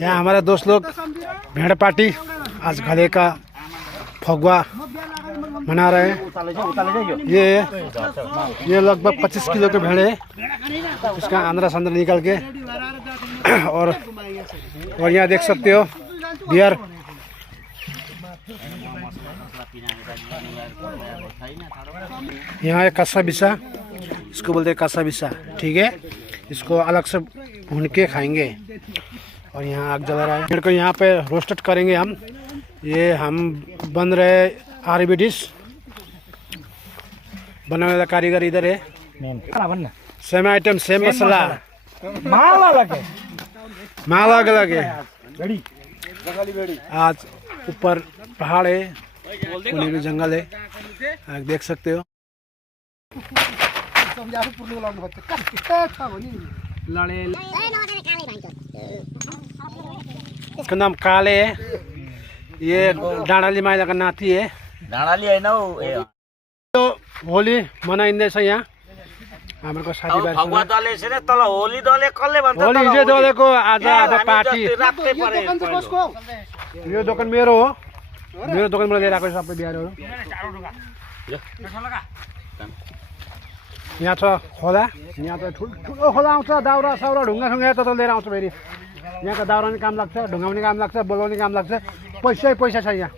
यहाँ हमारा दोस्त लोग भेड़ पार्टी आज गले का फगुआ मना रहे हैं। ये लगभग 25 किलो के भेड़ है। इसका आंद्रा सांद्रा निकाल के और यहाँ देख सकते हो बियर। यहाँ एक कसा बिसा, इसको बोलते हैं कसा बिसा, ठीक है। इसको अलग से भून के खाएंगे। और यहाँ आग जला रहा है। भेड़ को यहाँ पे रोस्टेड करेंगे हम। ये हम बन रहे आरबी डिश बनाने वाला कारीगर इधर है। सेम आइटम सेम मसाला माला लगे। आज ऊपर पहाड़ है, कोने में जंगल है, आप देख सकते हो। इसका नाम काले है। ये डाँडाली माइला का नाती है। डाँडाली है ना तो होली मनाइँदैछ यहाँ हाम्रो साथीभाइ। फगुवा दले चाहिँ तल होली दले कसले भन्छ? होली हिजो दलेको आज पार्टी। रातै परे यो दोकान मेरो हो। मेरो दोकानबाट लिएर आएको सबै बिहारहरू। यहाँ छ खोला। यहाँ त ठुलो खोला आउँछ। दाउरा साउरा ढुङ्गा सुङ्गा त लिएर आउँछ फेरि। यहाँको दाउरा पनि काम लाग्छ, ढुङ्गा पनि काम लाग्छ, बोलाउने काम लाग्छ। पैसै पैसा छ यहाँ।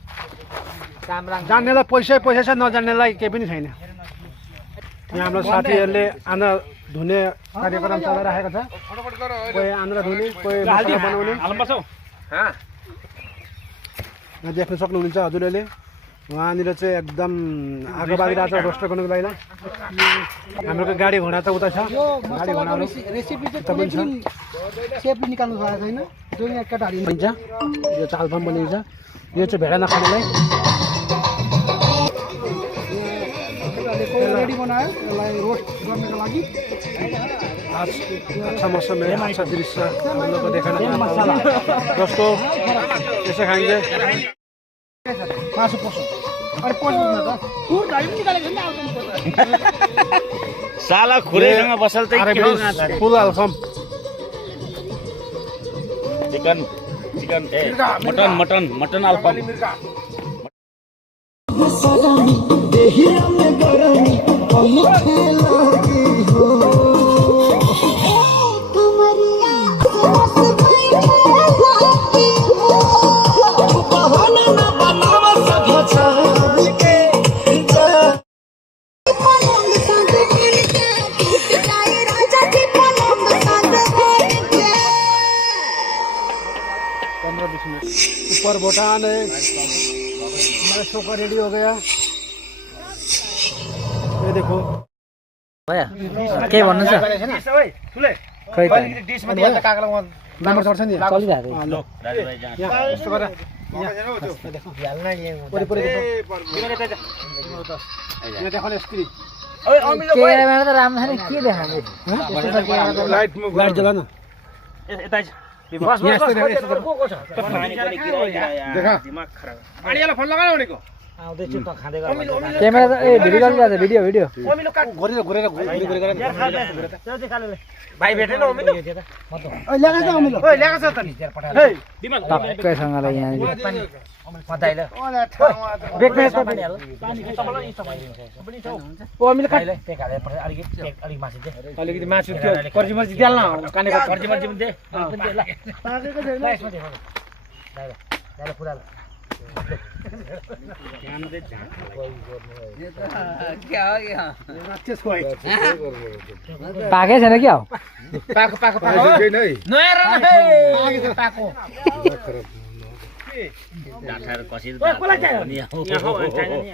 जान्नेलाई पैसै पैसा छ, नजान्नेलाई केही पनि छैन। यहाँ हाम्रो साथीहरूले आन्द्रा धुने कार्यक्रम चलाइराखेको छ। कोही आन्द्रा धुने, कोही मसला बनाउने। यहाँ देख्न सक्नुहुन्छ हजुरहरूले। वहाँनिर चाहिँ एकदम आगो बालिरहेको छ रोस्टर गर्नुको लागि। हाम्रो गाडी घोडा त उता छ। गाडी घोडाहरू रेसिपी चाहिँ सेपले निकाल्नु सकेको छैन। जो यहाँ केटाहरू बनिन्छ, यो चालफाम बनिन्छ। यो चाहिँ भेडा नखानेलाई रेडी बनायो। यसलाई रोस्ट गर्नको लागि आज अच्छा मौसम है, अच्छा दृश्य हम लोग को देखना दोस्तों। कैसे खाएंगे साला खुरेसँग बसल चाहिँ फुल अल्फाम चिकन मटन अल्फाम। ऊपर भूटान है। हमारा शो का रेडी हो गया। ये देखो के भन्नु छ खै त नम्बर चढ्छ नि चलिरहेको यहाँ यस्तो गरेर यहाँ देखो स्त्री क्यामेरा त राम्रो छ नि के देखाउने लाइट जला न क्यामेरा त ए भिडियो गरिरहेको छ भिडियो भाइ भेटेन अमिलो टक्कैसँगले यहाँ बेक्ने अलिकति मासु त्यो कर्जी मर्जी दिहाल्न कानेको कर्जी मर्जी पनि दे पाकै छैन क्या पाको डाठार कसिर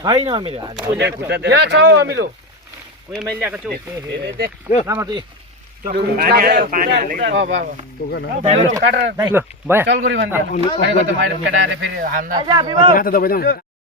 छैन अमिलो यहाँ छ अमिलो उयो मैले ल्याएको छु चल गरी भन्दै